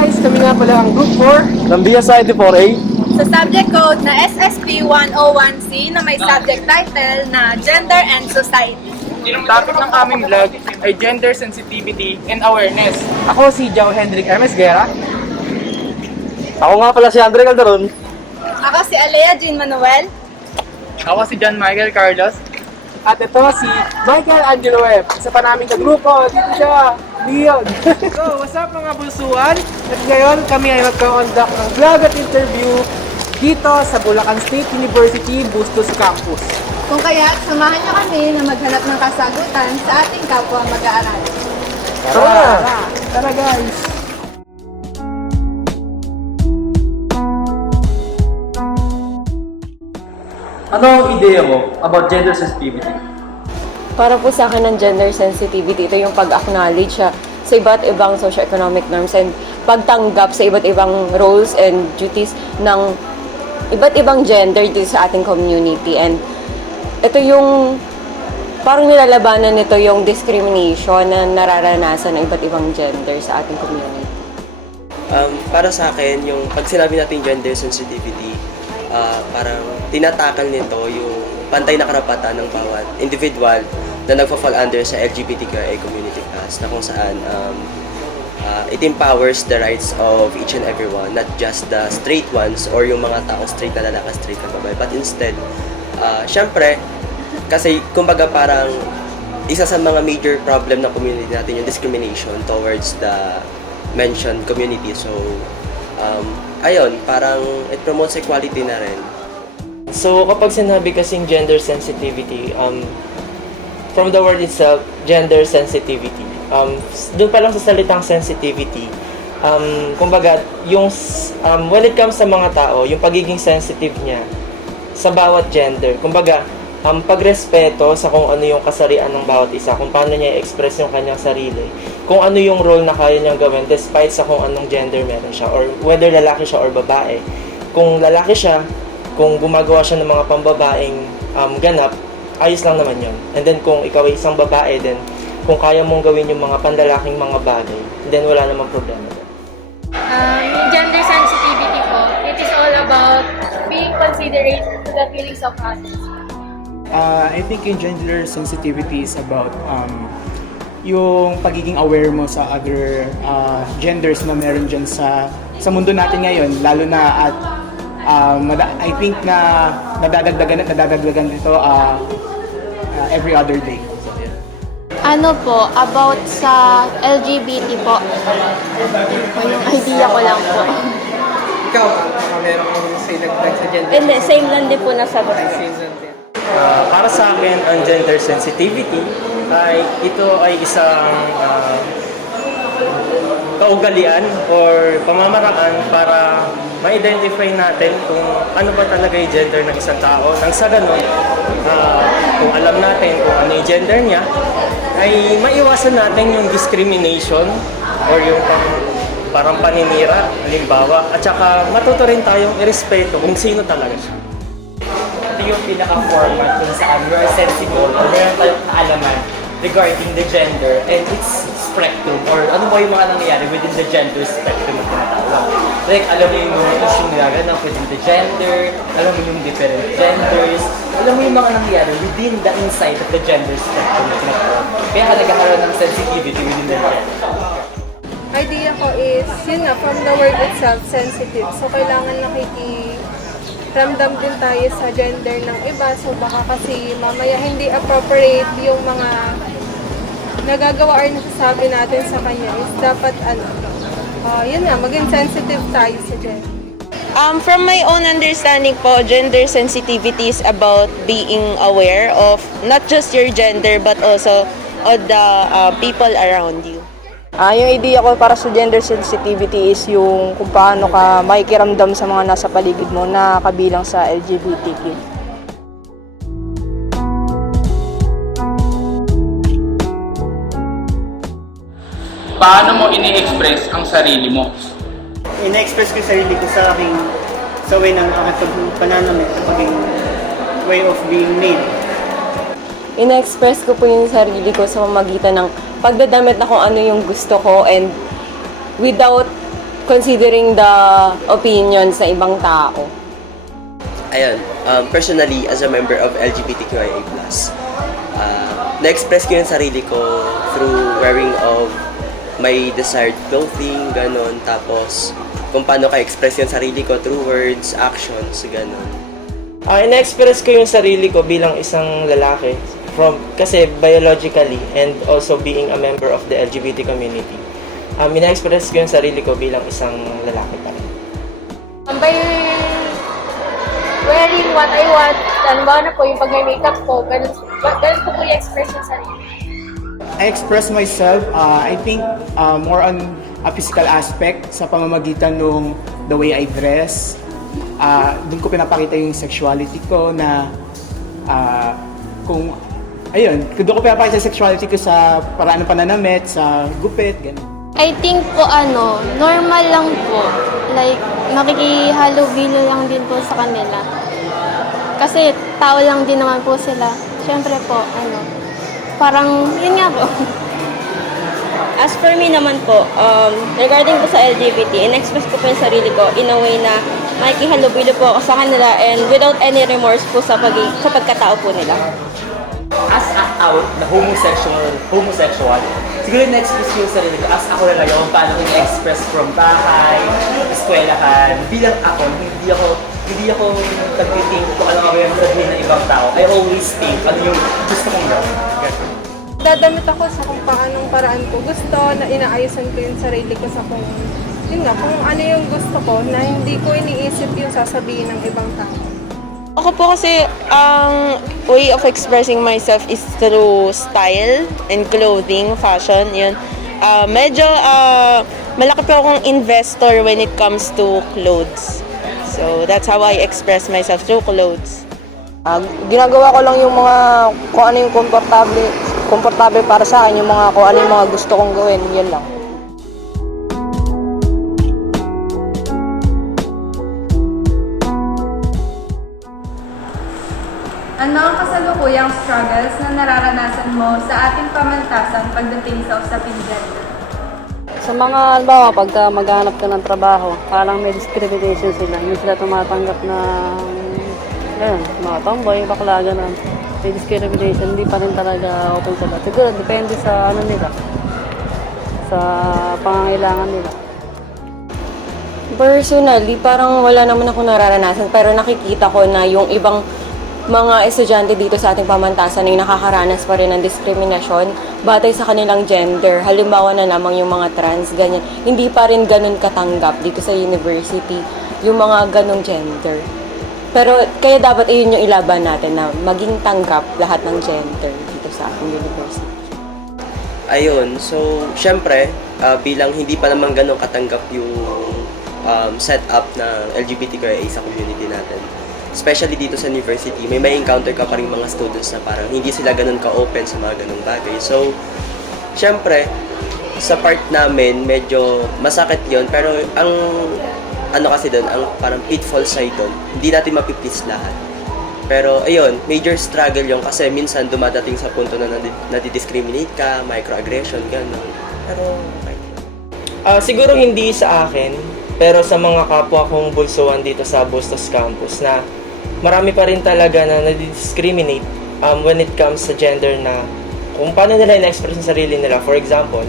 guys, kami nga pala ang Group 4 ng BSID 4A. Sa subject code na SSP-101C na may subject title na Gender and Society. Ang topic ng aming vlog ay Gender Sensitivity and Awareness. Ako si Joe Hendrik Hermes Guerra. Ako nga pala si Andre Calderon. Ako si Alea Jean Manuel. Ako si John Michael Carlos. At ito si Michael Angelo F. Isa pa namin kagrupo. Dito siya, Leon. So, what's up mga bulsuan? At ngayon kami ay magkakonduct ng vlog at interview dito sa Bulacan State University Bustos Campus. Kung kaya, samahan niyo kami na maghanap ng kasagutan sa ating kapwa mag-aaral. Tara guys! Ano ang ideya mo about gender sensitivity? Para po sa akin ng gender sensitivity, ito yung pag-acknowledge sa iba't ibang socio-economic norms and pagtanggap sa iba't ibang roles and duties ng iba't ibang gender dito sa ating community. And ito yung parang nilalabanan nito yung discrimination na nararanasan ng iba't ibang gender sa ating community. Para sa akin, yung pag sinabi natin gender sensitivity, parang tinatakal nito yung pantay na karapatan ng bawat individual na nagfa-fall under sa LGBTQIA community class, na kung saan it empowers the rights of each and everyone, not just the straight ones or yung mga taong straight na lalaki, straight na babae, but instead, syempre, kasi kumbaga parang isa sa mga major problem ng community natin yung discrimination towards the mentioned community. So, ayun, parang it promotes equality na rin. So, kapag sinabi kasing gender sensitivity, from the word itself, gender sensitivity, doon pa lang sa salitang sensitivity, kumbaga, when it comes sa mga tao, yung pagiging sensitive niya sa bawat gender, kumbaga, pagrespeto sa kung ano yung kasarian ng bawat isa, kung paano niya i-express yung kanyang sarili, kung ano yung role na kaya niyang gawin despite sa kung anong gender meron siya, or whether lalaki siya or babae. Kung lalaki siya, kung gumagawa siya ng mga pambabaeng ganap, ayos lang naman yun. And then kung ikaw ay isang babae, then kung kaya mong gawin yung mga pandalaking mga bagay, then wala namang problema. Gender sensitivity po, it is all about being considerate to the feelings of others. I think yung gender sensitivity is about yung pagiging aware mo sa other genders na meron dyan sa mundo natin ngayon, lalo na at I think na nadadagdagan ito every other day. So, yeah. Ano po, about sa LGBT po, yung idea ko lang po. Ikaw, meron kang say nagdag sa gender? Hindi, same lang din po nasa Para sa akin, ang gender sensitivity ay ito ay isang kaugalian or pamamaraan para ma-identify natin kung ano ba talaga yung gender ng isang tao. Nang sa ganun, kung alam natin kung ano yung gender niya, ay maiwasan natin yung discrimination or yung parang paninira, halimbawa, at saka matuto rin tayong irespeto kung sino talaga siya. Ito yung pinaka-format kung saan we're sensible or meron tayong kaalaman regarding the gender and its spectrum or ano ba yung mga nangyayari within the gender spectrum na tinatawag. Like, alam mo yung mga issue nagaganap within the gender, alam mo yung different genders, alam mo yung mga nangyayari within the inside of the gender spectrum na tinatawag. Kaya ka nagkakaroon ng sensitivity within the gender. Idea ko is, yun nga, from the word itself, sensitive. So, kailangan ramdam din tayo sa gender ng iba. So, baka kasi mamaya hindi appropriate yung mga nagagawa or nasasabi natin sa kanya is dapat yun nga, maging sensitive tayo sa gender. From my own understanding po, gender sensitivity is about being aware of not just your gender but also of the people around you. Yung idea ko para sa gender sensitivity is yung kung paano ka makikiramdam sa mga nasa paligid mo na kabilang sa LGBTQ. Paano mo ini-express ang sarili mo? Ina-express ko yung sarili ko sa way ng aking pananamit, sa pagiging way of being made. Ina-express ko po yung sarili ko sa pamamagitan ng pagdadamit na kung ano yung gusto ko and without considering the opinions ng ibang tao. Ayun, personally, as a member of LGBTQIA+, na-express ko yung sarili ko through wearing of my desired clothing, ganon. Tapos, kung paano ka-express yung sarili ko through words, actions, ganon. Ina-express ko yung sarili ko bilang isang lalaki kasi biologically and also being a member of the LGBT community. Ina-express ko yung sarili ko bilang isang lalaki pa rin. By wearing what I want, halimbawa na po yung pag-makeup ko, ganun ko po i-express yung sarili. I express myself, I think, more on a physical aspect sa pamamagitan ng the way I dress. Doon ko pinapakita yung sexuality ko na doon ko pinapakita yung sexuality ko sa paraan ng pananamit, sa gupit, ganun. I think po normal lang po. Like, makikihalo-bilo lang din po sa kanila. Kasi tao lang din naman po sila. Siyempre po, parang, yun nga po. As for me naman po, regarding po sa LGBT, in-express ko po yung sarili ko in a way na makikihalubilo po ako sa kanila and without any remorse po sa pagkatao po nila. As out na homosexual, siguro na-express ko yung sarili ko as ako na ngayon, paano ko i-express from bahay, eskwelahan, bilang ako, hindi ako nag-think kung ano nga ba yung sabihin ng ibang tao. I always think ano yung gusto kong gawin. Dadamit ako sa kung paanong paraan ko gusto, na inaayusan ko yung sarili ko sa kung ano yung gusto ko, na hindi ko iniisip yung sasabihin ng ibang tao. Ako po kasi, ang way of expressing myself is through style and clothing, fashion, yun. Medyo malaki po akong investor when it comes to clothes. So, that's how I express myself, through clothes. Ginagawa ko lang yung mga, kung ano yung komportable para sa akin, yung kung ano yung mga gusto kong gawin, yun lang. Ano ang kasalukuyang struggles na nararanasan mo sa ating pamantasan pagdating sa usaping gender? Sa mga, halimbawa, pagka maghanap ka ng trabaho, parang may discrimination sila. Hindi sila tumatanggap na, mga tomboy, bakla, gano'n. May discrimination, hindi pa rin talaga open sila. Siguro, depende sa nila, sa pangangailangan nila. Personally, parang wala naman ako nararanasan pero nakikita ko na yung ibang mga estudyante dito sa ating pamantasan ay nakakaranas pa rin ng diskriminasyon batay sa kanilang gender. Halimbawa na lamang yung mga trans, ganyan. Hindi pa rin ganun katanggap dito sa university yung mga ganung gender. Pero kaya dapat ayun yung ilaban natin na maging tanggap lahat ng gender dito sa ating university. Ayun, so syempre, bilang hindi pa naman ganun katanggap yung setup ng LGBTQIA sa community natin, especially dito sa university, may encounter ka pa rin mga students na parang hindi sila ganun ka-open sa mga ganung bagay. So, syempre, sa part namin, medyo masakit yon, pero ang kasi doon, ang parang pitfall side doon, hindi natin mapiplease lahat. Pero ayun, major struggle yung kasi minsan dumadating sa punto na nadidiscriminate ka, microaggression, gano'n. Pero okay. Siguro hindi sa akin, pero sa mga kapwa kong bulsuan dito sa Bustos Campus na marami pa rin talaga na nadidiscriminate when it comes sa gender na kung paano nila in-express ang sarili nila. For example,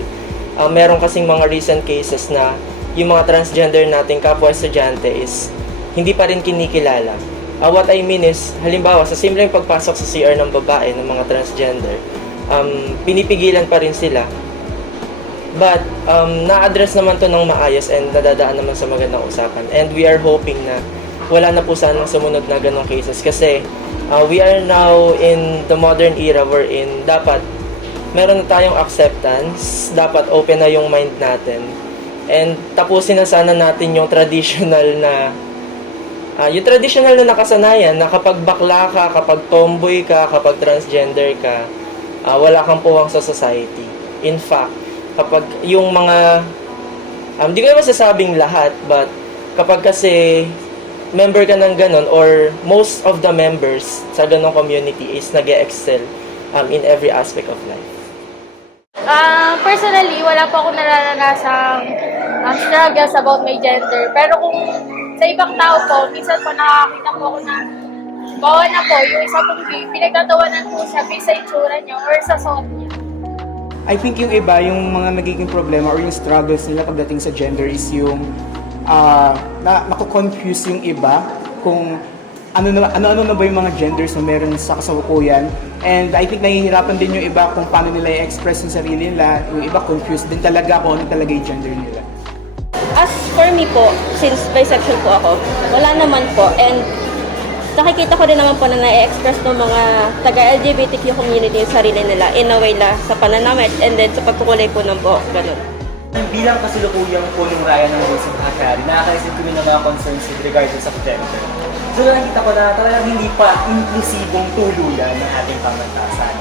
meron kasing mga recent cases na yung mga transgender nating kapwa estudyante is hindi pa rin kinikilala. What I mean is, halimbawa, sa simpleng pagpasok sa CR ng babae ng mga transgender, pinipigilan pa rin sila. But, na-address naman to ng maayos and nadadaan naman sa magandang usapan. And we are hoping na wala na po sanang sumunod na ganong cases kasi we are now in the modern era wherein dapat meron na tayong acceptance, dapat open na yung mind natin. And tapusin na sana natin yung traditional na nakasanayan na kapag bakla ka, kapag tomboy ka, kapag transgender ka, wala kang puwang sa society. In fact, kapag yung mga, hindi ko naman masasabing lahat, but kapag kasi member ka ng ganon or most of the members sa ganong community is nag-excel in every aspect of life. Personally, wala po ako nararanasang struggles about my gender. Pero kung sa ibang tao po, minsan po nakakita po ako na bawa na po, yung isa pong gay, pinagtatawanan po siya based sa itsura niya or sa suot niya. I think yung iba, yung mga nagiging problema or yung struggles nila pagdating sa gender is yung nakukonfuse yung iba kung ano na ba yung mga genders na meron sa kasalukuyan. And I think nahihirapan din yung iba kung paano nila i-express yung sarili nila. Yung iba confused din talaga kung ano talaga yung gender nila. As for me po, since bisexual po ako, wala naman po. And nakikita ko rin naman po na na-express ng mga taga-LGBTQ community yung sarili nila in a way na sa pananamit and then sa pagkukulay po ng buhok, ganun. Bilang kasalukuyang punong raya ng Rose of Hakari, nakaka-receive kami ng mga concerns with regards sa gender. So nakikita ko na talagang hindi pa inklusibong tuluyan ng ating pamantasan.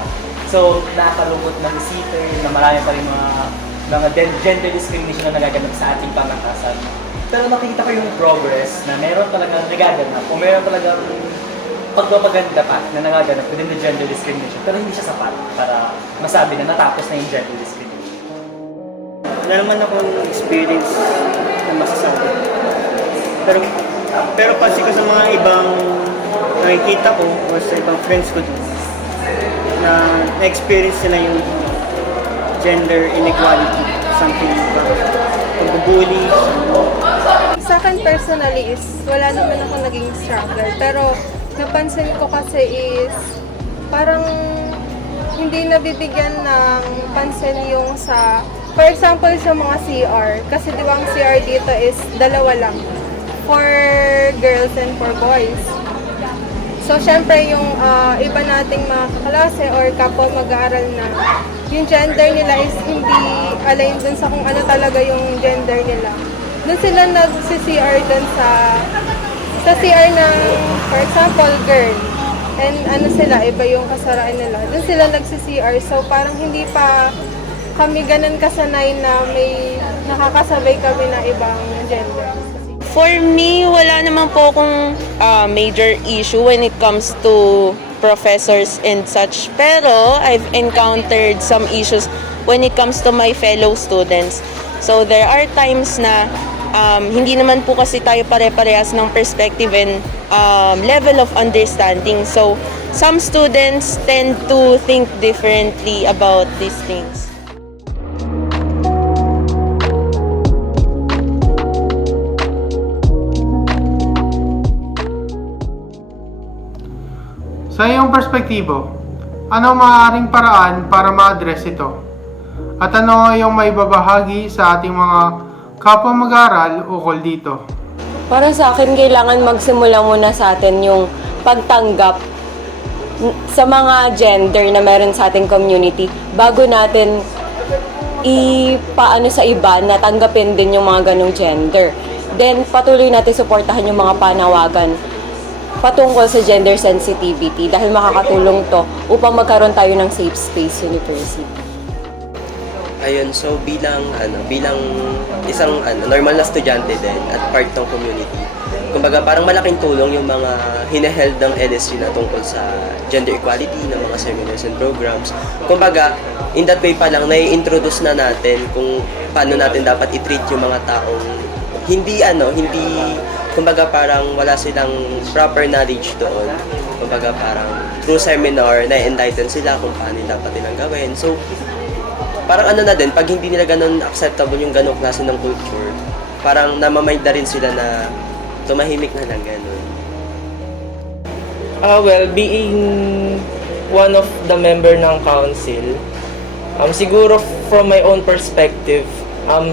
So nakakalungkot na isipin na marami pa rin mga gender discrimination na nagaganap sa ating pamantasan. Pero nakikita ko yung progress na meron talagang nagaganap o meron talagang pagpapaganda pa na nagaganap within the gender discrimination. Pero hindi siya sapat para masabi na natapos na yung gender discrimination. Wala naman akong experience na masasabi. Pero pansin ko sa mga ibang nakikita ko o sa ibang friends ko doon na na-experience nila yung gender inequality, something like pagbubuli. Sa akin personally is wala naman ako naging struggle. Pero napansin ko kasi is parang hindi nabibigyan ng pansin yung sa, for example, sa mga CR. Kasi di ba ang CR dito is dalawa lang. For girls and for boys. So, syempre, yung iba nating mga kaklase or kapwa mag-aaral na, yung gender nila is hindi align dun sa kung ano talaga yung gender nila. Dun sila nag-CR dun sa CR ng, for example, girl. And ano sila, iba yung kasaraan nila. Dun sila nag-CR. So, parang hindi pa kami ganun kasanay na may nakakasabay kami na ibang gender. For me, wala naman po akong major issue when it comes to professors and such. Pero I've encountered some issues when it comes to my fellow students. So there are times na hindi naman po kasi tayo pare-parehas ng perspective and level of understanding. So some students tend to think differently about these things. Sa iyong perspektibo, ano maaaring paraan para ma-address ito? At ano ang iyong maibabahagi sa ating mga kapwa mag-aaral ukol dito? Para sa akin, kailangan magsimula muna sa atin yung pagtanggap sa mga gender na meron sa ating community bago natin ipaano sa iba na tanggapin din yung mga ganong gender. Then, patuloy natin suportahan yung mga panawagan patungkol sa gender sensitivity dahil makakatulong to upang magkaroon tayo ng safe space university. Ayun, so bilang isang normal na estudyante din at part ng community, kumbaga parang malaking tulong yung mga hinaheld ng LSU na tungkol sa gender equality ng mga seminars and programs. Kumbaga, in that way pa lang, nai-introduce na natin kung paano natin dapat i-treat yung mga taong hindi kumbaga parang wala silang proper knowledge doon. Kumbaga parang through seminar, na-enlighten sila kung paano dapat nilang gawin. So, parang na din, pag hindi nila ganun acceptable yung ganung klase ng culture, parang namamind na rin sila na tumahimik na lang ganun. Well, being one of the member ng council, siguro from my own perspective,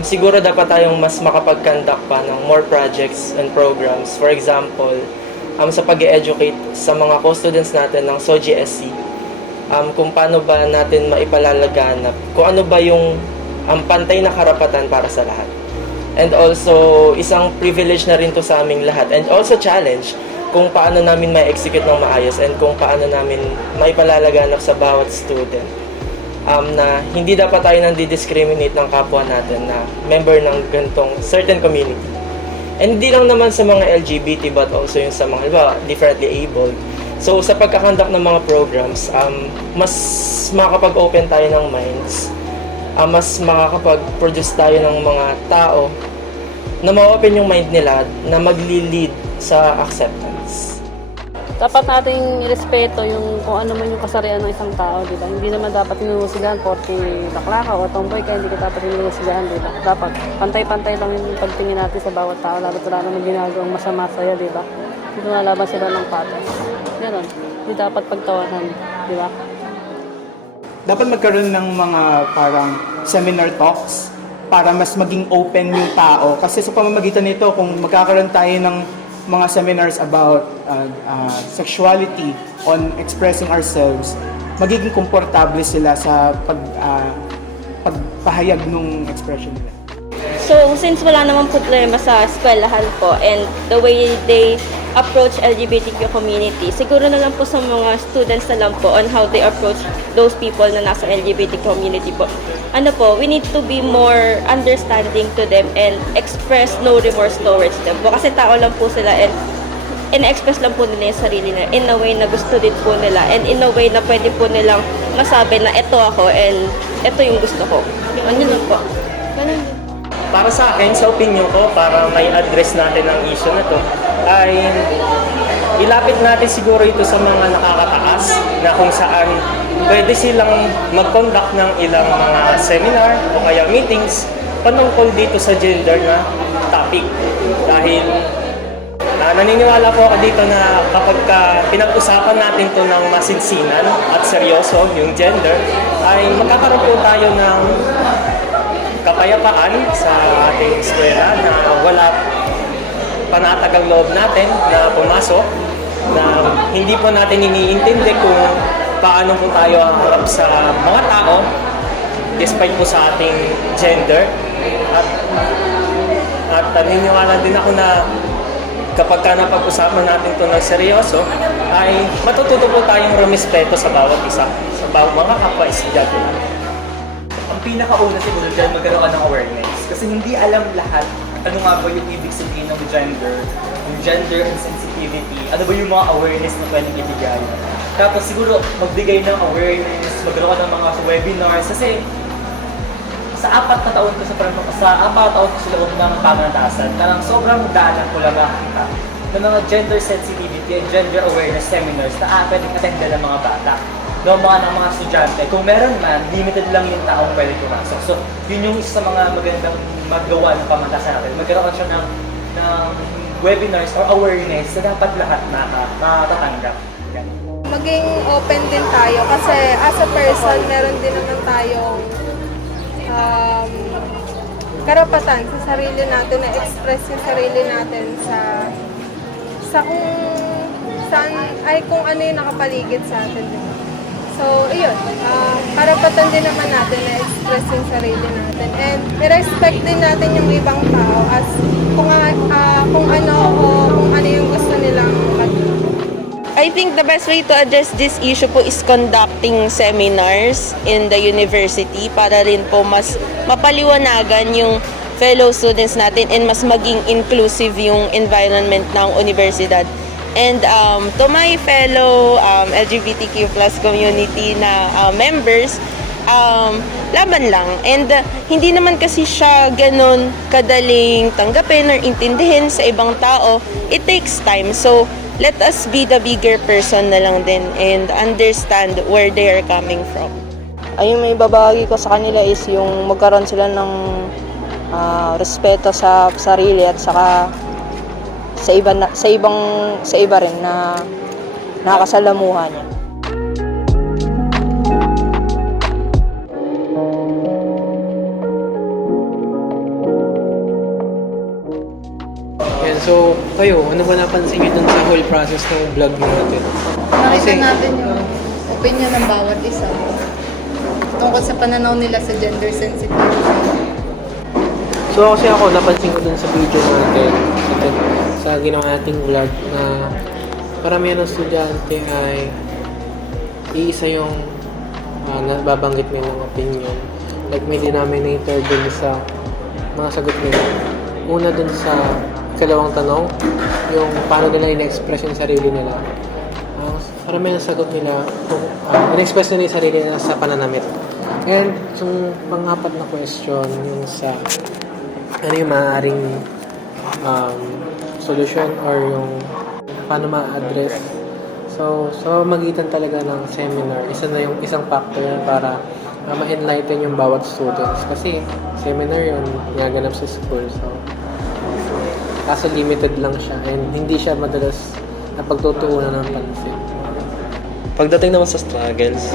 siguro dapat tayong mas makapag-conduct pa ng more projects and programs. For example, sa pag-educate sa mga co-students natin ng SOGSC, kung paano ba natin maipalalaganap, kung ano ba yung pantay na karapatan para sa lahat. And also, isang privilege na rin to sa aming lahat. And also challenge kung paano namin ma-execute ng maayos and kung paano namin maipalalaganap sa bawat student. Na hindi dapat tayo nang-discriminate ng kapwa natin na member ng ganitong certain community. And hindi lang naman sa mga LGBT but also yung sa mga differently abled. So sa pagkakandak ng mga programs, mas makakapag-open tayo ng minds, mas makakapag-produce tayo ng mga tao na ma-open yung mind nila na magli-lead sa acceptance. Dapat nating irespeto yung kung ano man yung kasarian ng isang tao, di ba? Hindi naman dapat hinuhusigahan porque bakla ka o tomboy ka, hindi ka dapat hinuhusigahan, di ba? Dapat pantay-pantay lang yung pagtingin natin sa bawat tao, lalo wala naman ginagawang masama sa'yo, di ba? Hindi nalaban sila ng patas. Ganon. Hindi dapat pagtawanan, di ba? Dapat magkaroon ng mga parang seminar talks para mas maging open yung tao. Kasi sa pamamagitan nito, kung magkakaroon tayo ng mga seminars about sexuality, on expressing ourselves, magiging komportable sila sa pagpahayag ng expression nila. So, since wala namang problema sa eskwelahan po and the way they approach LGBTQ community, siguro na lang po sa mga students na lang po on how they approach those people na nasa LGBT community po. Ano po, we need to be more understanding to them and express no remorse towards them po. Kasi tao lang po sila and in-express lang po nila yung sarili nila in a way na gusto din po nila and in a way na pwede po nilang masabi na ito ako and ito yung gusto ko. Ano lang po. Ganun din. Para sa akin, sa opinion ko, para may address natin ang issue na to, ay ilapit natin siguro ito sa mga nakakataas na kung saan pwede silang mag-conduct ng ilang mga seminar o kaya meetings patungkol dito sa gender na topic. Dahil naniniwala po ako dito na kapag pinag-usapan natin to ng masinsinan at seryoso yung gender, ay magkakaroon po tayo ng kapayapaan sa ating eskwela na wala panatagang loob natin na pumasok, na hindi po natin iniintindi kung paano po tayo harap sa mga tao despite po sa ating gender. At naniniwala din ako na kapag napag-usapan natin ito ng seryoso, ay matututo po tayong rumispeto sa bawat isa, sa bawat mga kapwa-estudyante. Ang pinakauna siguro dyan, magkaroon ka ng awareness. Kasi hindi alam lahat ano nga ba yung ibig sabihin ng gender, yung gender and sensitivity, ano ba yung mga awareness na pwedeng ibigay. Tapos siguro magbigay ng awareness, magkaroon ka ng mga webinars. Kasi sa 4 na taon ko sa 4 na taon ko sa loob ng pamantasan, parang sobrang daanan ko lang nakakita ng mga gender sensitivity and gender awareness seminars na pwedeng attend ng mga bata. Ng mga estudyante. Kung meron man, limited lang yung taong pwede pumasok. So, yun yung isa sa mga magandang magawa ng pamantasan natin. Magkaroon siya ng webinars or awareness na dapat lahat matatanggap. Maging open din tayo kasi as a person, meron din naman tayong karapatan sa sarili natin na express yung sarili natin sa kung ano yung nakapaligid sa atin. So, ayun, karapatan din naman natin na express yung sarili natin. And i-respect din natin yung ibang tao as kung ano yung gusto nilang mag-do. I think the best way to address this issue po is conducting seminars in the university para rin po mas mapaliwanagan yung fellow students natin and mas maging inclusive yung environment ng universidad. And to my fellow LGBTQ plus community na members, laban lang. And hindi naman kasi siya ganun kadaling tanggapin or intindihin sa ibang tao. It takes time. So, let us be the bigger person na lang din and understand where they are coming from. Ay, may babagi ko sa kanila is yung magkaroon sila ng respeto sa sarili at saka sa iba rin na nakakasalamuha niya. Yan, so kayo, ano ba napansin niyo dun sa whole process ng vlog natin? Nakita natin yung opinion ng bawat isa tungkol sa pananaw nila sa gender sensitivity. So kasi ako, napansin ko dun sa video natin, sa ginawa nating vlog na paramihan ng estudyante ay iisa yung nababanggit nilang opinion. Like may denominator dun sa mga sagot nila. Una dun sa ikalawang tanong, yung paano nila in-express yung sarili nila. Paramihan ng sagot nila, in-express nila yung sarili nila sa pananamit. And yung pang-apat na question, yung sa ano yung maaaring solusyon or yung paano ma-address. So, sa magitan talaga ng seminar, isang factor yan para ma-enlighten yung bawat students. Kasi seminar yun, ginaganap sa school. So, kaso limited lang siya and hindi siya madalas na pagtutuunan ng pansin. Pagdating naman sa struggles,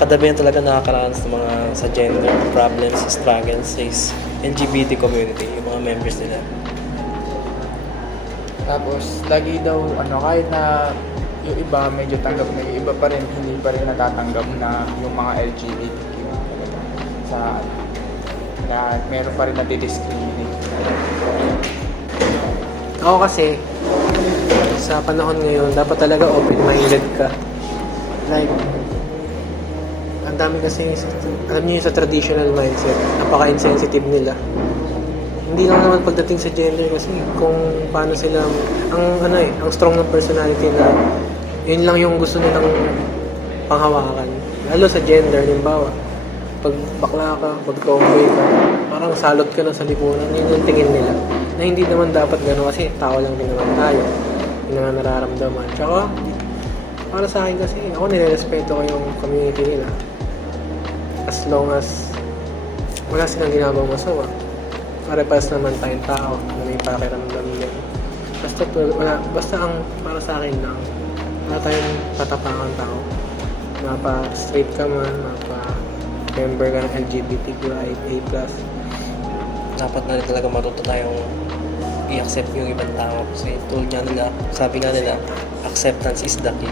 kadamihan talaga nakakaranas ng mga sa gender problems, struggles is LGBT community, yung mga members nila. Tapos, lagi daw, kahit na yung iba medyo tanggap na, yung iba pa rin, hindi pa rin natatanggap na yung mga LGBTQ sa na meron pa rin na-discriminate. Ako kasi, sa panahon ngayon, dapat talaga open-minded ka. Like, ang dami kasi, alam niyo sa traditional mindset, napaka-insensitive nila. Hindi lang naman pagdating sa gender kasi kung paano sila, ang strong ng personality na yun lang yung gusto nilang panghawakan. Lalo sa gender, halimbawa, pag bakla ka, pag tomboy ka, parang salot ka na sa lipunan, yun yung tingin nila. Na hindi naman dapat gano'n kasi tao lang din naman tayo. Hindi naman nararamdaman. Tsaka, para sa akin kasi, ako nirerespeto ko yung community nila. As long as wala silang ginagawang masama. Pare-pares naman tayong tao na may pakiramdam din. Basta ang para sa akin lang, wala tayong patapangan tao. Mapa-straight ka man, mapa-member ka ng LGBTQIA+. Dapat na rin talaga matuto tayong i-accept yung ibang tao kasi tulad nga nila, sabi nga nila, acceptance is the key.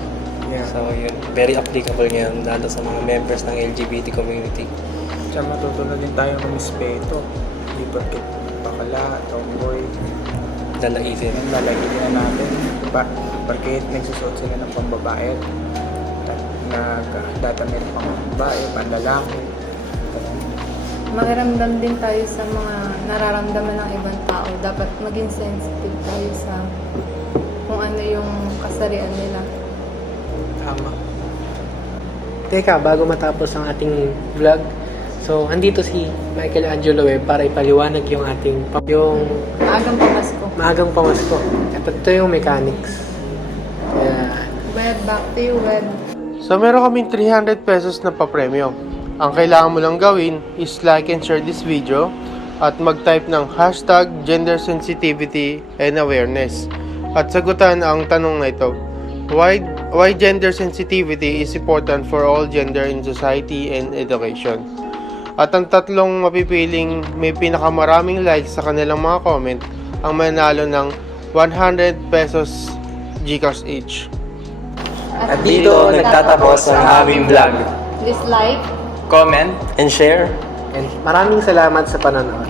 Yeah. So yun, very applicable ngayon lalo sa mga members ng LGBT community. Tsaka matuto na din tayong rumispeto. Hindi porket bakala, tomboy, Lalaitin na natin. Porket nagsusuot sila ng pambabae, nagdatamit pang babae, panlalaki. Makiramdam din tayo sa mga nararamdaman ng ibang tao. Dapat maging sensitive tayo sa kung ano yung kasarian nila. Tama. Teka, bago matapos ang ating vlog, so andito si Michael Angelo para ipaliwanag yung Maagang pamasko. maagang pamasko. Ito yung mechanics. Yan. Wed, back to you, Wed. So meron kaming 300 pesos na papremyo. Ang kailangan mo lang gawin is like and share this video at mag-type ng hashtag gender sensitivity and awareness. At sagutan ang tanong na ito. Why gender sensitivity is important for all gender in society and education? At ang tatlong mapipiling may pinakamaraming likes sa kanilang mga comment ang manalo ng 100 pesos GCash each. At dito nagtatapos ang aming vlog. Please like, comment, and share. And maraming salamat sa panonood.